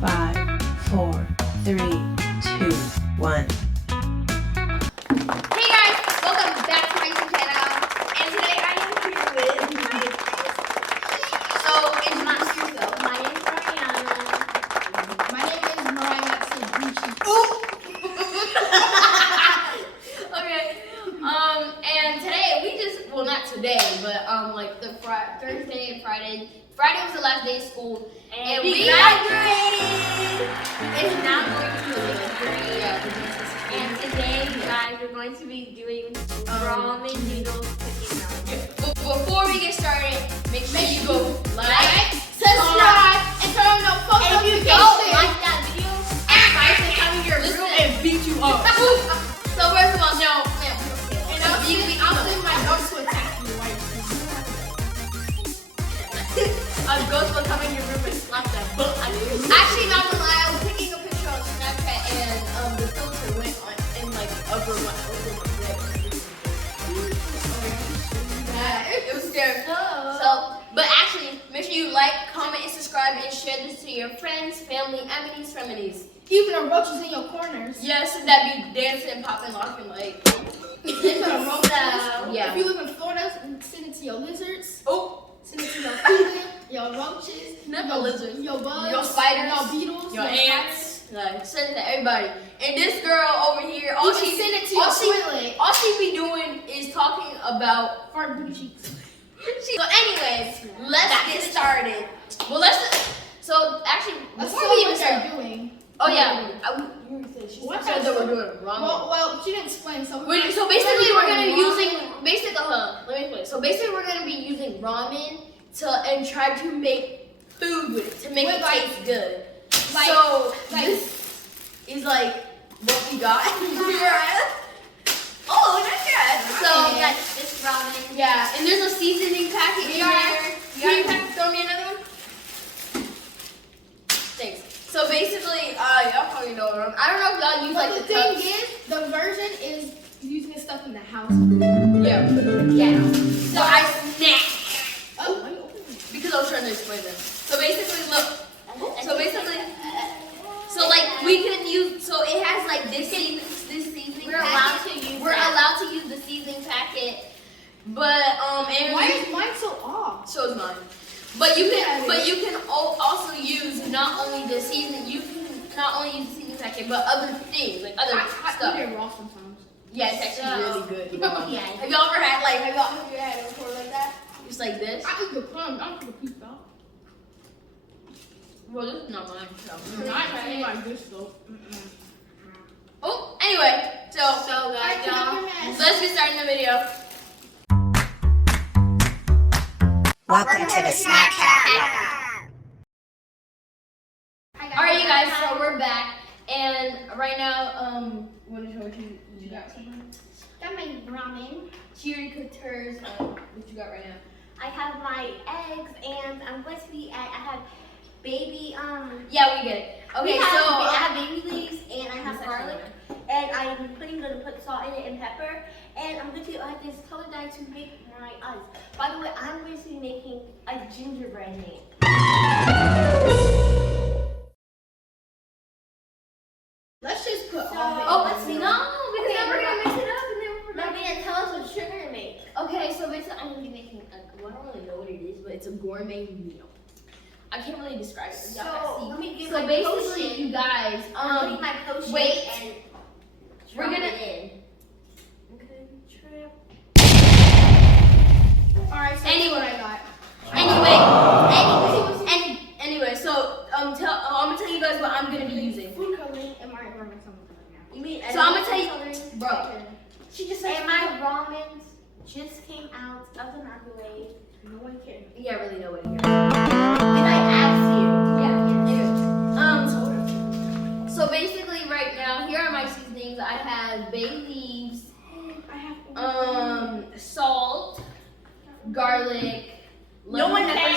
5, 4, 3, 2, 1. Hey guys, welcome back to my YouTube channel. And today I am here with my friends. So introduce yourself. My name is Mariah. My name is Mariah. Okay. And today we just not today, but like the Thursday and Friday. Friday was the last day of school, and we graduated. It's now going to be great. And today, you guys, we're going to be doing ramen noodles cooking ramen. Before we get started, make sure you go like, subscribe, and turn on notifications. And if you don't like that video, I can come in your room and beat you up. So first of all, no. And I'll send my dogs to attack you. A ghost will come in your room and slap that book on you. Actually, not gonna lie, I was taking a picture on Snapchat and the filter went on in like over my leg. It was scary. So, but actually, make sure you like, comment, and subscribe, and share this to your friends, family, enemies, feminies. Even the roaches in your corners. Yes, that be dancing, popping, locking, like. Yeah. If you live in Florida, send it to your lizards. Oh. Send it to your fever, your roaches, Never lizards, your bugs, your spiders, your beetles, your ants. Like, send it to everybody. And this girl over here, all she be doing is talking about fart booty cheeks. So, anyways, let's get started. Well, so actually, before we even start doing. Oh yeah, she said that we're doing ramen. Well, she didn't explain. So basically, we're gonna be using let me explain. So basically, we're gonna be using ramen and try to make food with it to make it taste good. This is like what we got. Oh, that's good. So we got this ramen. Yeah, and there's a seasoning packet in there. Throw me another one. Thanks. So basically, y'all probably know what I don't know if y'all use like the thing is, the version is using this stuff in the house. Yeah. So I snack. Oh, because I was trying to explain this. So basically, look. So like we can use. So it has like this seasoning. We're allowed to use the seasoning packet, but and why is mine so off? So is mine. But you can also use not only the seasoning. You can not only use the seasoning packet, but other things like other stuff. I eat it raw sometimes. Yeah, it's actually really good. Yeah. Have y'all ever had have you had it before like that? Just like this? I eat the crumbs. I don't eat the piece out. Well, this is not mine. So. I eat like this though. Oh, anyway, so guys, let's get started in the video. Welcome to the Snack Hut. Alright, you guys, so we're back, and right now, what you got? Got my ramen. She already cooked hers. What you got right now? I have my eggs, and I'm going to be I have baby Yeah, we get it. Okay, I have baby leaves, and I have garlic, and I'm gonna put salt in it and pepper, and I'm going to add this color dye to make my eyes. By the way, I'm going to be making a gingerbread man. Let's just put all because then we're gonna mix it up, and then we're gonna tell us what sugar to make. Okay, so basically I'm gonna be making I don't really know what it is, but it's a gourmet meal. I can't really describe it. Let me give so my basically, potion. you guys, I'm my potion wait, and we're gonna in. Okay, trip. Alright, so Anyway. what I got. Anyway, so I'm gonna tell you guys what I'm gonna be using. Food coloring and my ramen something right now. You mean? So I'm gonna tell you, bro. She just said my ramen just came out of the microwave. No one cares. Yeah, really nobody here. And I asked you. Yeah. So basically, right now, here are my seasonings. I have bay leaves, salt, garlic. No one cares.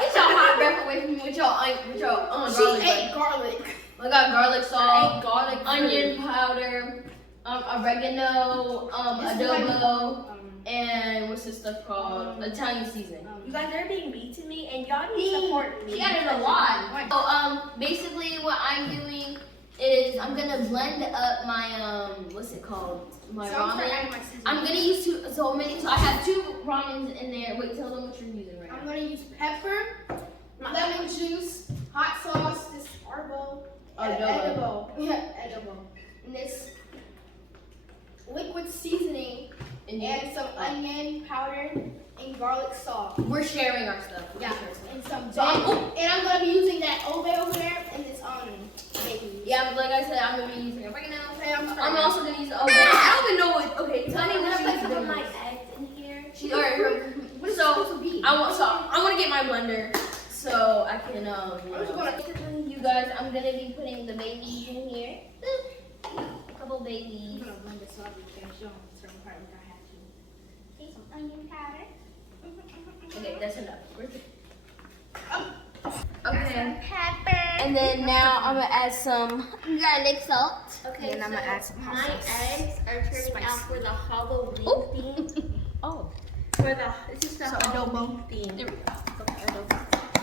Get your hot breath away from me with your garlic. She ate garlic. I got garlic salt, garlic onion powder, oregano, adobo, and what's this stuff called? Italian seasoning. You guys are being mean to me, and y'all need to support me. She added a lot. So I'm gonna blend up my what's it called? My So I'm ramen. adding my seasoning. I'm gonna use so I have 2 ramens in there. Wait, tell them what you're using right I'm now. gonna use pepper, lemon juice, hot sauce, this edible, and this liquid seasoning, and some onion powder and garlic salt. We're sharing our stuff. Yeah, and some So and I'm gonna be using that obe over there and this baby. Yeah, like I said, I'm gonna be using it right now. Okay, I'm also gonna use the I don't even know what. Okay, tell me I'm what gonna you put some of use. my eggs in here. What is supposed to be? I want to get my blender so I can you guys. I'm gonna be putting the babies in here. A couple babies. I'm gonna blend this up and finish on certain part if I have to. Okay, some onion powder. Okay, that's enough. Where's it? Okay. Okay. Pepper. And then now I'm gonna add some garlic salt. Okay, And I'm gonna add some hot my sauce. eggs are turning out for the Halloween Ooh. theme. Oh, This is the So Halloween theme. there we go.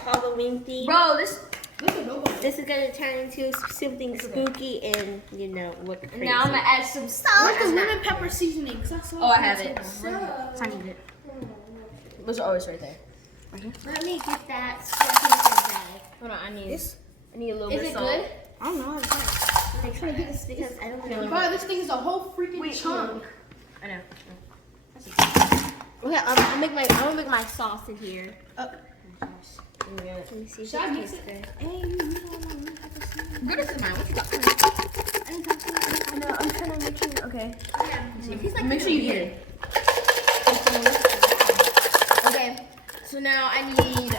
Halloween theme. Bro, this. This is gonna turn into something spooky and look crazy. Now I'm gonna add some salt. Where's the lemon pepper seasoning? 'Cause that's Oh, I have it. I need it. It was always right there. Let me get that so I can get that. Hold on, I need. This? I need a little Is bit it of salt. I Good? don't know how to do it. Make sure this because I don't know. Bro, this thing is a whole freaking chunk. I know. Okay, I'm gonna make my sauce in here. Good. Let me see. Should I mix it? Hey, you don't want lemon pepper seasoning. Good is mine. What you got? I know. I'm trying to make sure. Okay. Make sure you get it. Okay. So now I need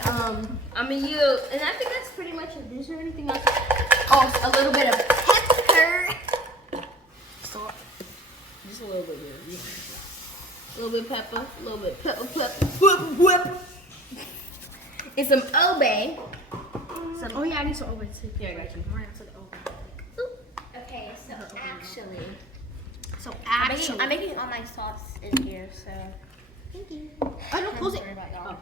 I'm gonna use, and I think that's pretty much it. Is there anything else? Oh, a little bit of pepper. Salt. Just a little bit here. A little bit of pepper. A little bit of pepper. And some obe. Oh yeah, I need some over too. Yeah, I got you. Okay, so actually, So I'm making all my sauce in here. So thank you. I don't close it. Sorry about y'all.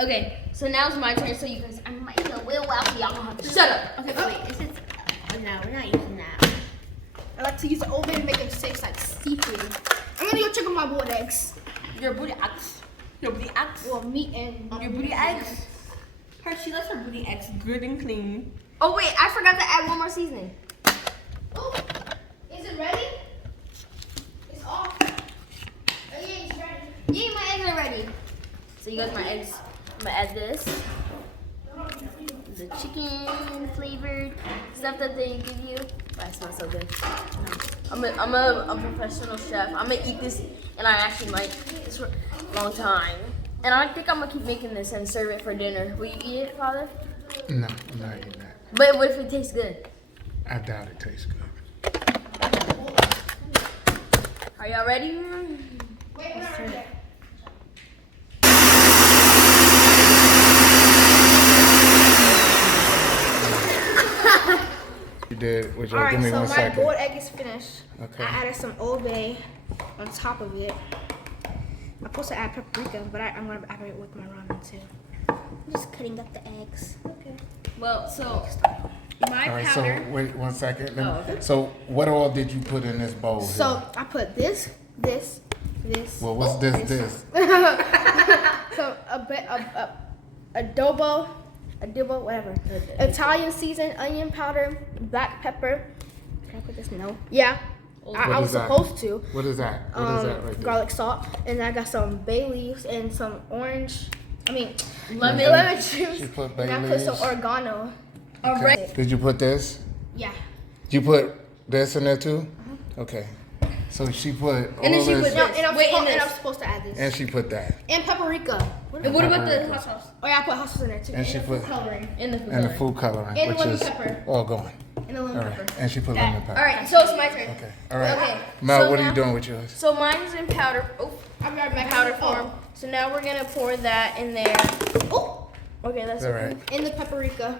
Okay, so now it's my turn. So you guys, I might get a little loud. Y'all gonna have to shut up. Okay, but wait. Is it? Oh, no, we're not using that. I like to use the oven to make them taste like seafood. I'm gonna go check on my boiled eggs. Your booty eggs. Your booty eggs. Well, meat and Your booty eggs. She lets her booty eggs good and clean. Oh wait, I forgot to add one more seasoning. Oh, is it ready? It's off. Oh yeah, it's ready. Yay, my eggs are ready. So you guys, my eggs. I'm gonna add this. The chicken flavored stuff that they give you. That smells so good. I'm a professional chef. I'm gonna eat this, and I actually might this for a long time. And I think I'm gonna keep making this and serve it for dinner. Will you eat it, Father? No, I'm not eating that. But what if it tastes good? I doubt it tastes good. Are y'all ready? Wait, we're not ready yet. You did. Would you All give right, me so one my second? boiled egg is finished. Okay. I added some obe on top of it. I'm supposed to add paprika, but I'm gonna add it with my ramen too. I'm just cutting up the eggs. Okay. Well, so my All right, powder. so wait 1 second. Let me- Oh, okay. So what all did you put in this bowl here? So I put this. Well, what's this? So adobo, whatever. Italian seasoned onion powder, black pepper. Can I put this? No. Yeah. I What was is that? supposed to. What is that? What is that right there? Garlic salt, and I got some bay leaves and some lemon She juice, put bay and I put some leaves. oregano. Okay. Did you put this? Yeah. Did you put this in there too? Okay. So she put all And then she this, put No, this. and I'm, Wait, supposed, and and I'm this. supposed to add this. and she put that, And paprika. And what about the Paprika. hot sauce? Oh yeah, I put hot sauce in there too. and she put coloring. In the food. and the coloring. food coloring, And which lemon is pepper. all gone. And a lemon All right. pepper. And she put lemon pepper. All right, so it's my turn. Okay. All right. Okay. Mel, So what are now- you doing with yours? So mine's in powder. Oh, I'll be right back. powder form. So now we're gonna pour that in there. Oh, Okay, that's All right. and the paprika.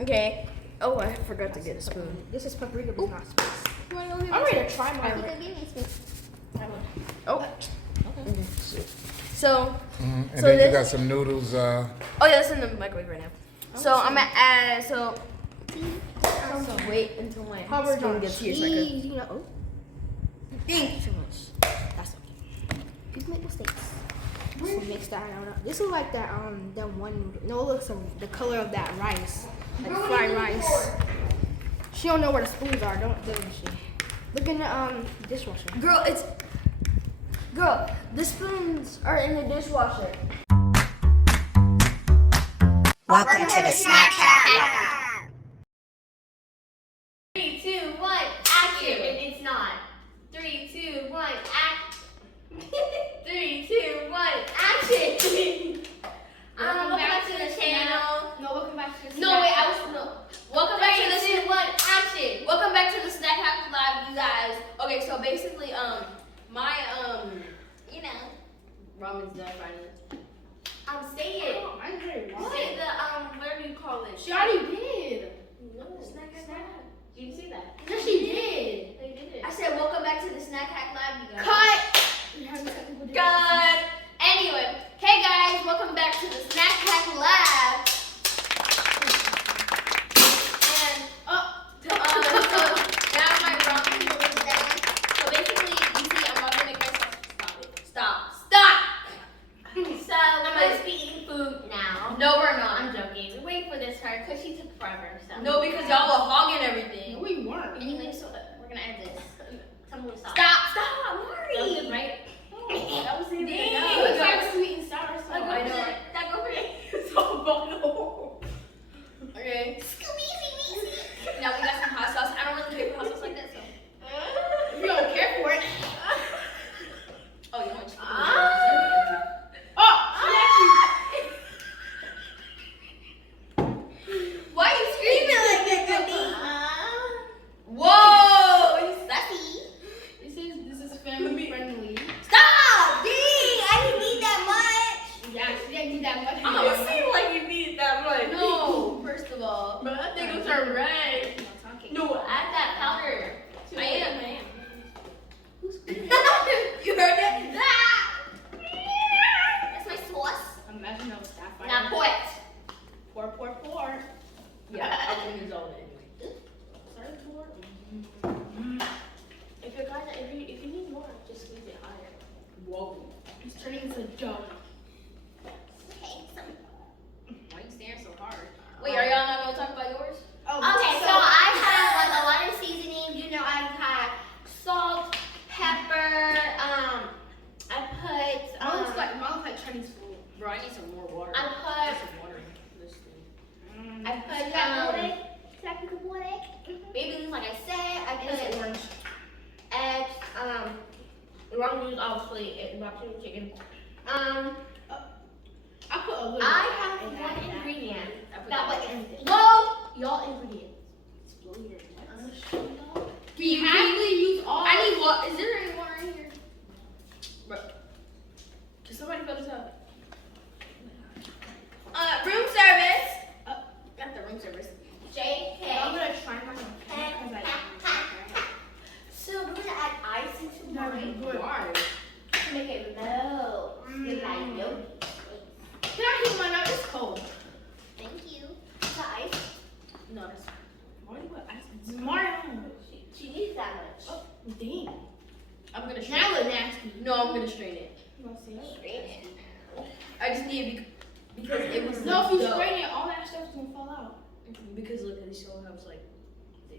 Okay. Oh, I forgot to get a spoon. This is paprika, but it's not spice. I'm I'm ready to try mine. Oh. So, And So then you this- got some noodles. oh yeah, it's in the microwave right now. So I'm gonna add. So So wait until my Parmesan spoon gets here so I can. cheese, you know. Oh. Think too much. That's okay. People make mistakes. So mix that out. This is like that one noodle. No, it looks the color of that rice, like fried rice. She don't know where the spoons are, doesn't she? Look in the dishwasher. Girl, the spoons are in the dishwasher. Welcome to the snack hut. 3, 2, 1, action! And it's not. 3, 2, 1, act. 3, 2, 1, action! Welcome back to the channel. No, welcome back to the No, wait, welcome back to the 3, 2, 1, action! Welcome back to the Snack Hack Live, you guys. Okay, so basically, my, ramen's done finally. Say it. Oh, mine's very warm. Say the, whatever you call it. She already did. No, Snack Hack. You didn't say that. Yes, she did. They did it. I said, welcome back to the Snack Hack Lab, you guys. Cut! God. Anyway, hey guys, welcome back to the Snack Hack Lab. And so now my ramen noodle is down. So basically, you see, I'm about to make myself stop. So I'm going to be eating food now. No, we're not. I'm joking. Wait for this her because she took forever. So. No, because y'all were hogging everything. No, we weren't. Anyway, so we're going to add this. Someone stop. Stop, Mari. That was good, right? That was it. It's like sweet and sour sauce. I know. That go for it. So bottle. Okay. Now we got some hot sauce. I don't really care for hot sauce like that, so. You don't care for it. Oh, you want to? Why are you screaming like that, Cookie? Whoa! You sassy. This is family friendly. Stop! I didn't need that much. Yeah, she didn't need that much. I'm gonna seem like you need that much. No, first of all. But I think Those are red. No, add that powder. I am. Who's screaming? You heard it? That's my sauce. Imagine that was that fire. Now pour it. Pour. Yeah, I'll put his own anyway. Sorry, pour. If you need more, just squeeze it higher. Whoa. It's turning into dough. Okay, so. Why are you staring so hard? Wait, are y'all not gonna talk about yours? Okay, so I have like a lot of seasoning. You know, I have salt, pepper. I put. Mine looks like Chinese food. Bro, I need some more water. I put. Some water in this thing. I put baby, like I said, I put orange. eggs, ramen noodles, obviously, and ramen chicken. I put a little. I have one ingredient that was everything. y'all ingredients. We have to use all. I need water. Is there any water in here? Bro. Can somebody fill this up? Room service. Got the room service. JK. I'm gonna try my So we're gonna add ice into mine Why? to make it melt. It's like yolk. Can I heat mine up? It's cold. Thank you. The ice. No, that's Why do you put ice? Mario. She needs that much. Oh, dang. I'm gonna strain Now it. look nasty. No, I'm gonna strain it. You wanna see it? Strain it. I just need it because it was No, if you dough. strain it, all that stuff's gonna fall out. Because look, they still have like.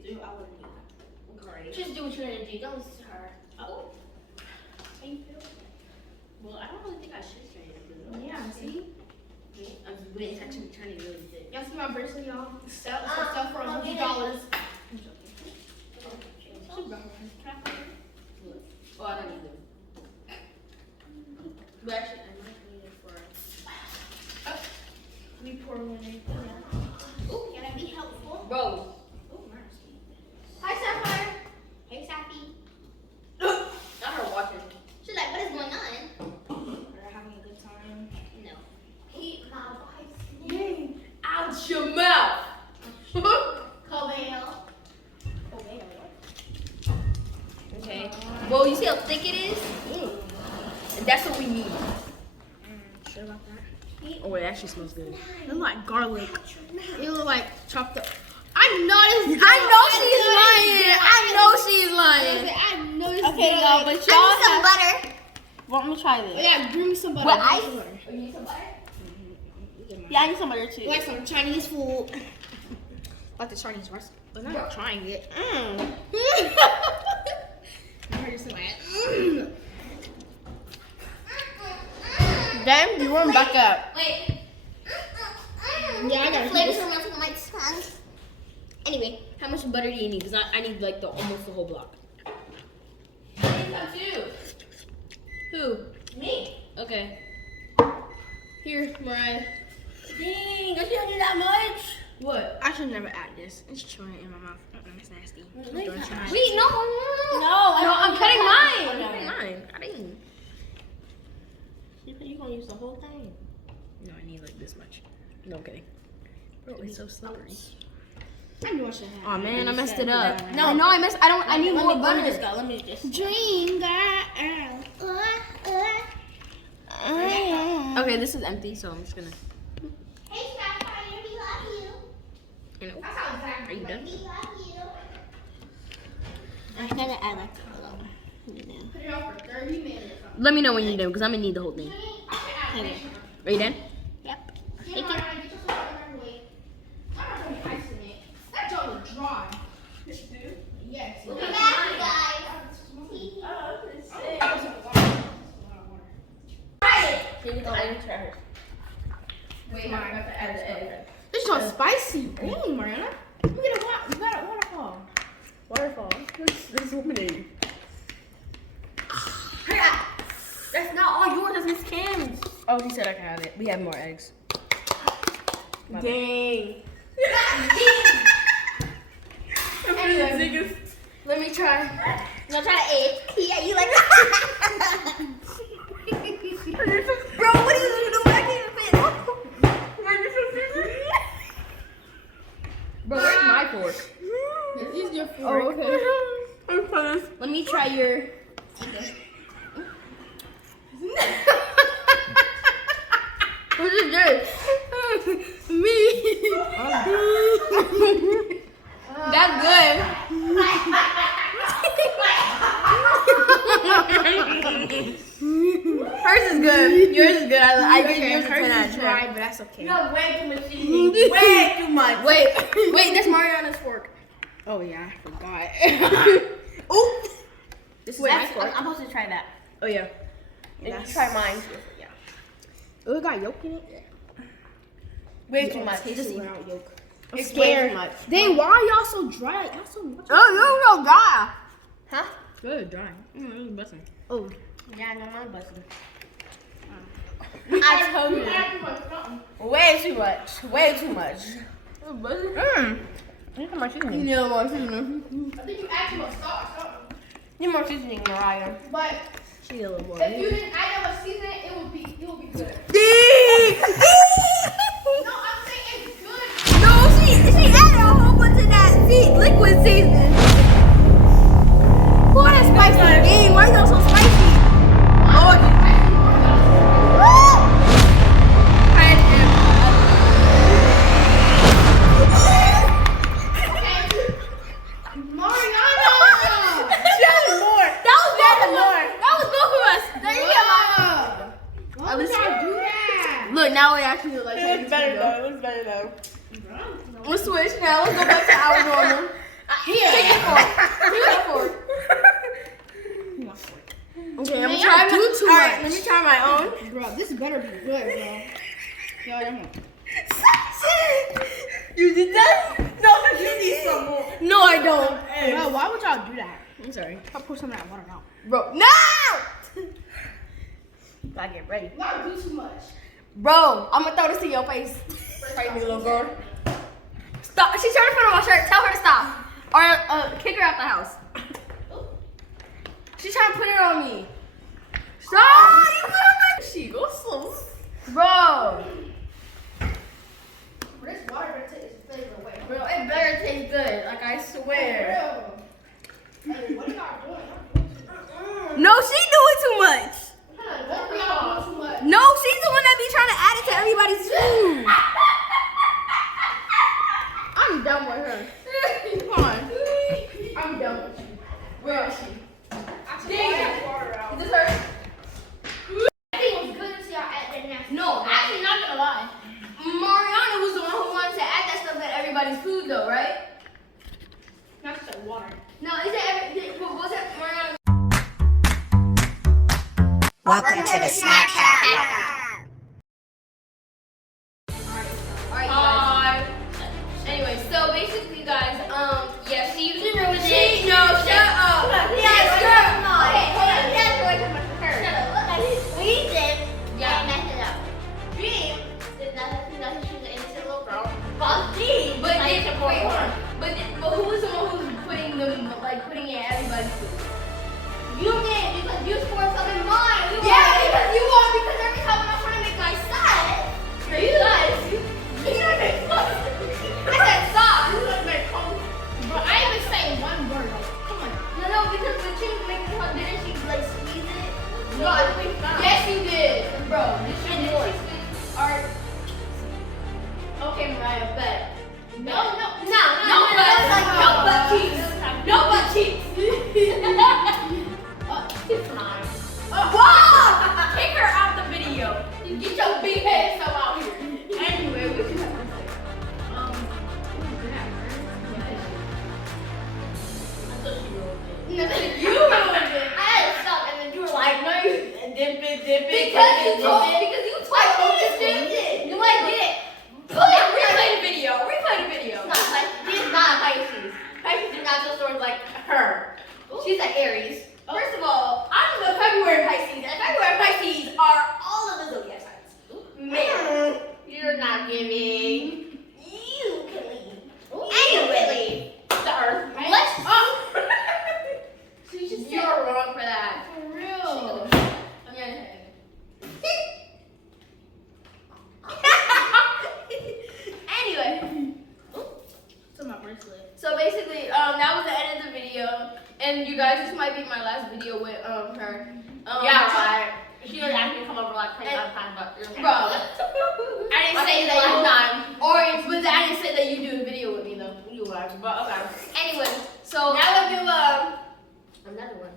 Dude, I wouldn't do that. Alright. Just do what you're gonna do. Don't listen to her. Oh. How you feel? Well, I don't really think I should strain it. But Yeah, see? but it's actually turning really thick. Y'all see my bracelet, y'all? Sell for I'll get it. $100. Oh, I don't need them. But actually, I might need it for. We pour one in. Ooh, can I be helpful? Bro. Oh, nasty. Hi, Sapphire. Hey, Sappy. Not her watching. She's like, what is going on? We're having a good time. No. Keep my voice. Yay. Out your mouth. Cobell. Okay. Well, you see how thick it is? And that's what we need. Sure about that? Oh, it actually smells good. It look like garlic. It look like chopped up. I lying. I know she's lying. Okay, y'all, but I y'all need some butter. want me to try this? Yeah, bring me some butter. With Bring me ice? some butter. You need some butter? Yeah, I need some butter too. Like some Chinese food. Like the Chinese restaurant. But I'm not trying it. Then you warm back up. Wait. Yeah, I got Flavors it. are melting on my tongue. Anyway, How much butter do you need? Because I need like almost the whole block. I need some too. Who? Me. Okay. Here, Mariah. Dang, I shouldn't do that much. What? I should never add this. It's chewing in my mouth. It's nasty. Wait, Don't try. no. No, I'm cutting mine. Okay. I'm cutting mine. Cutting. You gonna use the whole thing? No, I need like this much. No, I'm kidding. Bro, it's so slippery. I knew I should have. Oh man, I messed it up. No, No, I messed. I need more Let me butter. just go. Let me just. Dream girl. Okay, this is empty, so I'm just gonna. Hey, Sapphire, we love you. You know. That's how exactly. Are you done? We love you. I'm gonna add like. Put it on for 30 minutes. Let me know when you're done, because I'm gonna need the whole thing. Are you done? Yep. Get your soda in the microwave. I'm not putting ice in it. That jar is dry. Yes. We'll be back, you guys. Wait, I got to add the egg. This is so spicy. Dang, Mariana. Look at the water. You got a waterfall. Waterfall. This lemonade. That's not all yours. That's Miss Kim's. Oh, he said I can have it. We have more eggs. Dang. Anyway, let me try. No, try to eat. Yeah, you like Bro, what are you doing? I can't even fit. Bro, where's my fork? This is your food. Oh, okay. I'm finished. Let me try your. Who's this good? Me. That's good. Hers is good. Yours is good. I give yours a 10 out of 10. Dry, but that's okay. You have way too much seasoning. Way too much. Wait, that's Mariana's fork. Oh yeah, I forgot. Ooh. This is Wait, my I'm fork. supposed to try that. Oh yeah. And you try mine. Oh, it got yolk in it. Way too much. Just without yolk. It's scared. way too much. Dang, why are y'all so dry? Y'all so much. Oh, you're so dry. Huh? Good, dry. It's busting. Oh. Yeah, no, I'm busting. I told you. Way too much. Way too much. Look at my seasoning. Yeah, more seasoning. I think you added more sauce. Need more seasoning, Mariah. But She a little more. if you didn't add that much seasoning, it would be good. No, I'm saying it's good. No, she added a whole bunch of that liquid seasoning. Boy, that's spicy. Dang, why is that so spicy? Oh, Mariana! Why would y'all do that? Look, now we actually look like It's better though. It looks better though. Let's switch now. Let's go back to our normal. Here, take your fork. Take your fork. Okay, I'm Man, trying y'all do too Alright, much. let me try my own. Bro, this better be good, bro. Yo, I don't know. You did that? No, you need some more. No, I don't. Bro, why would y'all do that? I'm sorry. I'll pour some of that water out. Bro, no! Gotta get ready. Y'all do too much. Bro, I'm gonna throw this in your face. Right, little girl. Stop. She's trying to put on my shirt. Tell her to stop. Or kick her out the house. She's trying to put it on me. Stop! You put it on my sheet. Go slow. Bro. This water better take its flavor away. Bro, it better taste good. Like, I swear. Hey, what are y'all doing? No, she doing too much. What are y'all doing too much? No, she's the one that be trying to add it to everybody's food. I'm done with her. Welcome to the snack hut. Alright, guys. Anyway, so basically, you guys, yeah, she usually ruins it. No, shut up. Yes, girl. Okay, hold on. That's way too much for her. Shut up. Look, we did. Yeah. I messed it up. Dream did nothing. She's an innocent little girl. But Dream, But like, then, wait, hold on. But who was the one who was putting them, like, putting it in everybody's food? you did because you scored something mine. Yeah, because you won because every time when I'm trying to make my side, You guys. I said sauce. But I even say one word. Like, come on. No, because when she was making her dinner, she like squeezed it. No, I think not. Yes, you did. Bro, this And should then be she art. Okay, Mariah, bet. No, No butt cheeks. No butt cheeks. it's fine. Wow! Kick her out the video. You get your big head so out here. Anyway, what you have to say? You ruined it. I had to stop, and then you were like, no, you dip it. Because you told me to dip it. No, I didn't. Replay the video. It's not like she's not a Pisces. Pisces do not tell stories like her. She's an Aries. First of all, I'm the February Pisces, and February Pisces are all of the zodiac signs. Man, you're not giving. You can leave. Anyway, the Earth. Right? Let's. So you just You're wrong for that. For real. I'm gonna Anyway, It's my bracelet. so basically, that was the end of the video, and you guys, this might be my last video with her. Yeah, right. She was asking to come over like 25 times, but you're Bro, I didn't say that you but I didn't say that you do a video with me though. You are, but okay. Anyway, so Now we'll do another one.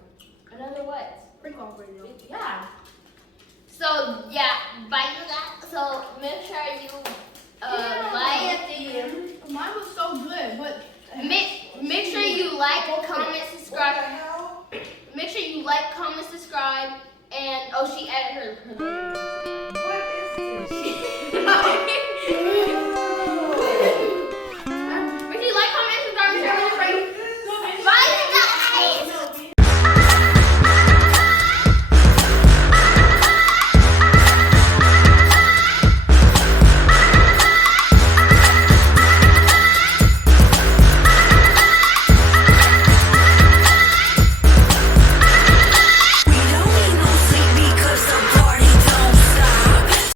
another what? Freak off radio. Yeah. So yeah, bye you guys. So make sure you like. Mine was so good, but Make sure you like, comment, subscribe. Make sure you like, comment, subscribe, and oh, she added her.